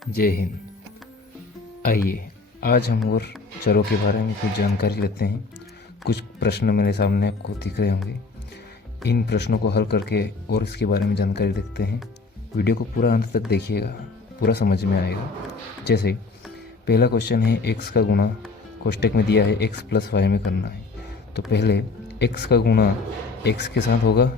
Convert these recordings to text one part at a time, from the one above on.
जय हिंद। आइए आज हम और चरों के बारे में कुछ जानकारी लेते हैं। कुछ प्रश्न मेरे सामने आपको दिख रहे होंगे। इन प्रश्नों को हल करके और इसके बारे में जानकारी देखते हैं। वीडियो को पूरा अंत तक देखिएगा, पूरा समझ में आएगा। जैसे पहला क्वेश्चन है x का गुणा कोष्टक में दिया है x प्लस वाई में करना है। तो पहले x का गुणा x के साथ होगा।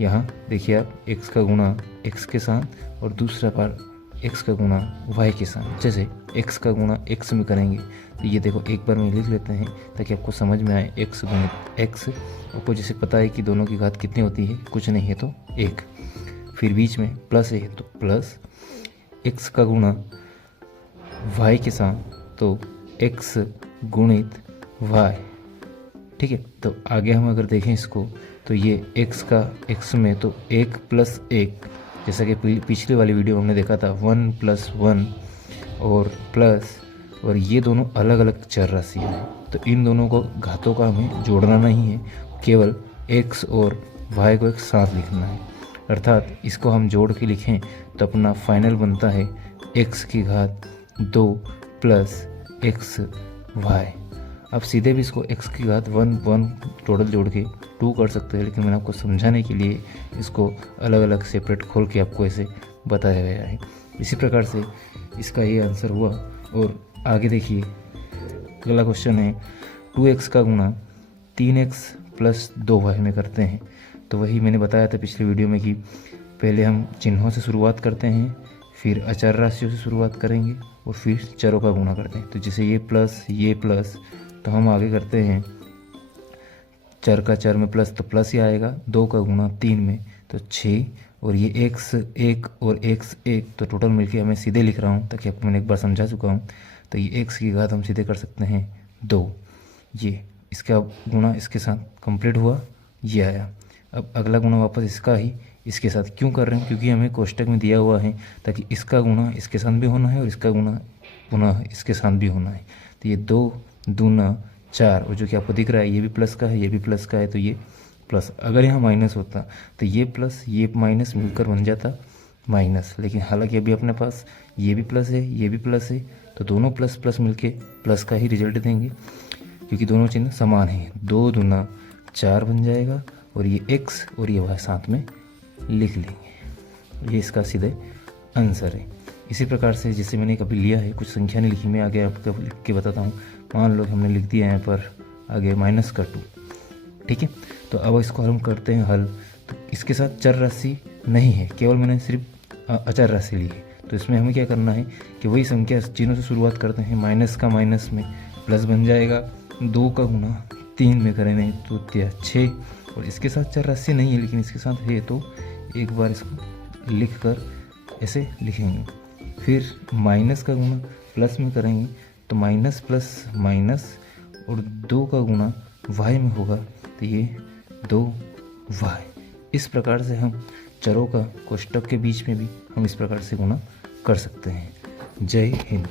यहाँ देखिए आप x का गुणा x के साथ और दूसरा पार्ट x का गुणा y के साथ। जैसे x का गुणा x में करेंगे तो ये देखो एक बार में लिख लेते हैं ताकि आपको समझ में आए। x गुणित x, आपको जैसे पता है कि दोनों की घात कितनी होती है, कुछ नहीं है तो 1। फिर बीच में प्लस है तो प्लस x का गुणा y के साथ तो x गुणित y। ठीक है, तो आगे हम अगर देखें इसको तो ये x का x में तो 1 प्लस 1, जैसा कि पिछली वाली वीडियो में हमने देखा था 1 प्लस 1 और प्लस, और ये दोनों अलग अलग चर राशियाँ हैं। तो इन दोनों को घातों का हमें जोड़ना नहीं है, केवल x और y को एक साथ लिखना है। अर्थात इसको हम जोड़ के लिखें तो अपना फाइनल बनता है x की घात 2 प्लस एक्स वाई। आप सीधे भी इसको x की घात 1 टोटल जोड़ के 2 कर सकते हैं, लेकिन मैंने आपको समझाने के लिए इसको अलग अलग सेपरेट खोल के आपको ऐसे बताया गया है। इसी प्रकार से इसका ये आंसर हुआ। और आगे देखिए अगला क्वेश्चन है 2x का गुणा 3x प्लस 2y में करते हैं। तो वही मैंने बताया था पिछले वीडियो में कि पहले हम चिन्हों से शुरुआत करते हैं, फिर अचर राशियों से शुरुआत करेंगे और फिर चरों का गुणा करते हैं। तो जैसे ये प्लस तो हम आगे करते हैं चर का चर में प्लस तो प्लस ही आएगा। 2 का गुणा 3 में तो 6, और ये x 1 और x 1 तो टोटल मिलके मैं सीधे लिख रहा हूँ ताकि आपको मैंने एक बार समझा चुका हूँ। तो ये x की घात हम सीधे कर सकते हैं 2। ये इसका गुणा इसके साथ कंप्लीट हुआ, ये आया। अब अगला गुणा वापस इसका ही इसके साथ क्यों कर रहे हैं, क्योंकि हमें कोष्टक में दिया हुआ है ताकि इसका गुणा इसके साथ भी होना है और इसका गुणा पुनः इसके साथ भी होना है। तो ये 2 दूना 4, और जो कि आपको दिख रहा है ये भी प्लस का है, ये भी प्लस का है, तो ये प्लस। अगर यहाँ माइनस होता तो ये प्लस ये माइनस मिलकर बन जाता माइनस, लेकिन हालांकि अभी अपने पास ये भी प्लस है ये भी प्लस है, तो दोनों प्लस प्लस मिलके प्लस का ही रिजल्ट देंगे क्योंकि दोनों चिन्ह समान हैं। 2 दूना 4 बन जाएगा और ये x और ये y साथ में लिख लेंगे। ये इसका सीधे आंसर है। इसी प्रकार से जैसे मैंने कभी लिया है, कुछ संख्या नहीं लिखी, मैं आगे आपको लिख के बताता हूँ। मान लो हमने लिख दिया यहाँ पर आगे माइनस का 2। ठीक है, तो अब इसको हम करते हैं हल। तो इसके साथ चर राशि नहीं है, केवल मैंने सिर्फ अचर राशि ली है। तो इसमें हमें क्या करना है कि वही संख्या चिन्हों से शुरुआत करते हैं। माइनस का माइनस में प्लस बन जाएगा। 2 का गुणा 3 में करेंगे तो 6, और इसके साथ चर राशि नहीं है लेकिन इसके साथ है, तो एक बार इसको लिख कर ऐसे लिखेंगे। फिर माइनस का गुणा प्लस में करेंगे तो माइनस प्लस माइनस, और 2 का गुणा y में होगा तो ये 2y। इस प्रकार से हम चरों का कोष्टक के बीच में भी हम इस प्रकार से गुणा कर सकते हैं। जय हिंद।